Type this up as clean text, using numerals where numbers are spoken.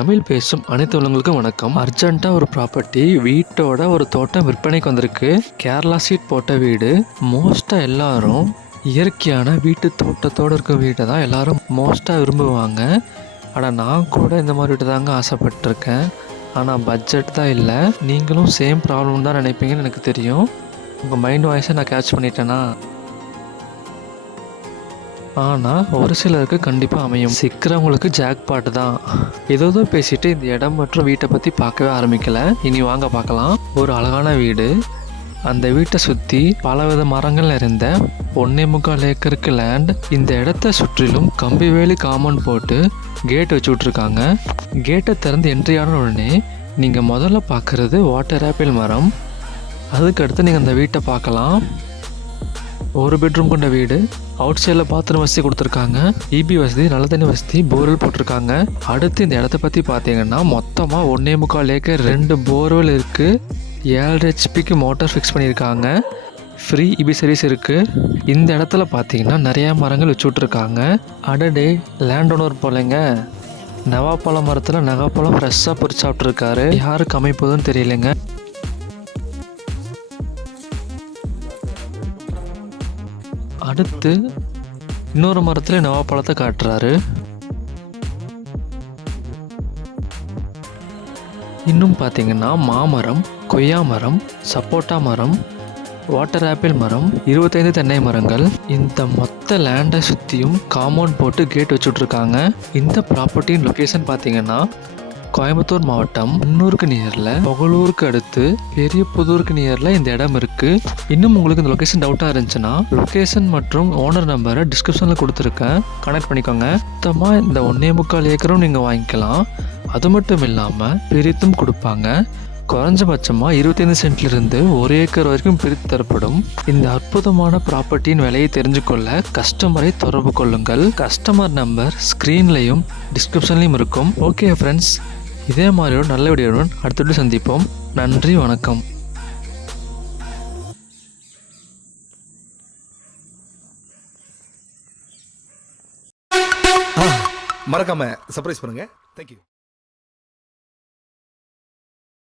தமிழ் பேசும் அனைத்து உள்ளவங்களுக்கும் வணக்கம். அர்ஜென்ட்டாக ஒரு ப்ராப்பர்ட்டி வீட்டோட ஒரு தோட்டம் விற்பனைக்கு வந்திருக்கு. கேரளா சீட் போட்ட வீடு. மோஸ்ட்டாக எல்லாரும் இயற்கையான வீட்டு தோட்டத்தோடு இருக்க வீட்டை தான் எல்லாரும் மோஸ்ட்டாக விரும்புவாங்க. ஆனால் நான் கூட இந்த மாதிரி வீட்டை தாங்க ஆசைப்பட்டிருக்கேன். ஆனால் பட்ஜெட் தான் இல்லை. நீங்களும் சேம் ப்ராப்ளம் தான் நினைப்பீங்கன்னு எனக்கு தெரியும். உங்கள் மைண்ட் வாய்ஸை நான் கேட்ச் பண்ணிட்டேன்னா, ஆனால் ஒரு சிலருக்கு கண்டிப்பாக அமையும். சிக்கிறவங்களுக்கு ஜாக்பாட் தான். ஏதோ பேசிட்டு இந்த இடம் மற்றும் வீட்டை பற்றி பார்க்கவே ஆரம்பிக்கலை. இனி வாங்க பார்க்கலாம். ஒரு அழகான வீடு. அந்த வீட்டை சுற்றி பலவித மரங்கள் நிறைந்த 1.25 ஏக்கருக்கு லேண்ட். இந்த இடத்த சுற்றிலும் கம்பி வேலி காம்பவுண்ட் போட்டு கேட் வச்சு விட்ருக்காங்க. கேட்டை திறந்து என்ட்ரி ஆன உடனே நீங்கள் முதல்ல பார்க்குறது வாட்டர் ஆப்பிள் மரம். அதுக்கடுத்து நீங்கள் அந்த வீட்டை பார்க்கலாம். ஒரு பெட்ரூம் கொண்ட வீடு. அவுட் சைடில் பாத்ரூம் வசதி கொடுத்துருக்காங்க. இபி வசதி, நல்ல தண்ணி வசதி, போர்வெல் போட்டிருக்காங்க. அடுத்து இந்த இடத்த பற்றி பார்த்தீங்கன்னா மொத்தமாக 1.25 ஏக்கர் 2 போர்வெல் இருக்குது. 7 ஹெச்பிக்கு மோட்டார் ஃபிக்ஸ் பண்ணியிருக்காங்க. ஃப்ரீ இபி சர்வீஸ் இருக்குது. இந்த இடத்துல பார்த்தீங்கன்னா நிறையா மரங்கள் வச்சு விட்ருக்காங்க. அடடே, லேண்ட் ஓனர் போலங்க. நவாப்பழம் மரத்தில் நவாப்பழம் ஃப்ரெஷ்ஷாக பொறிச்சு சாப்பிட்ருக்காரு. யாருக்கு அமைப்பதுன்னு தெரியலைங்க. அடுத்து இன்னொரு மரத்தில் நவாப்பழத்தை காட்டுறாரு. இன்னும் பார்த்தீங்கன்னா மாமரம், கொய்யா மரம், சப்போட்டா மரம், வாட்டர் ஆப்பிள் மரம், 25 தென்னை மரங்கள். இந்த மொத்த லேண்டை சுற்றியும் காம்பவுண்ட் போட்டு கேட் வச்சுட்ருக்காங்க. இந்த ப்ராப்பர்ட்டியின் லொக்கேஷன் பார்த்தீங்கன்னா கோயம்புத்தூர் மாவட்டம் அன்னூருக்கு நியரில், புகழூருக்கு அடுத்து பெரிய புதூருக்கு நியரில் இந்த இடம் இருக்குது. இன்னும் உங்களுக்கு இந்த லொக்கேஷன் டவுட்டாக இருந்துச்சுன்னா லொக்கேஷன் மற்றும் ஓனர் நம்பரை டிஸ்கிரிப்ஷனில் கொடுத்துருக்கேன், கனெக்ட் பண்ணிக்கோங்க. மொத்தமாக இந்த 1.25 ஏக்கரும் நீங்கள் வாங்கிக்கலாம். அது மட்டும் இல்லாமல் பிரித்தும் கொடுப்பாங்க. குறைஞ்சபட்சமாக 25 சென்ட்லேருந்து 1 ஏக்கர் வரைக்கும் பிரித்து தரப்படும். இந்த அற்புதமான ப்ராப்பர்ட்டியின் விலையை தெரிஞ்சுக்கொள்ள கஸ்டமரை தொடர்பு கொள்ளுங்கள். கஸ்டமர் நம்பர் ஸ்க்ரீன்லையும் டிஸ்கிரிப்ஷன்லையும் இருக்கும். ஓகே ஃப்ரெண்ட்ஸ், இதே மாதிரியோட நல்ல வீடியோவுடன் அடுத்தது சந்திப்போம். நன்றி, வணக்கம். மறக்காம சர்ப்ரைஸ் பண்ணுங்க. தேங்க்யூ.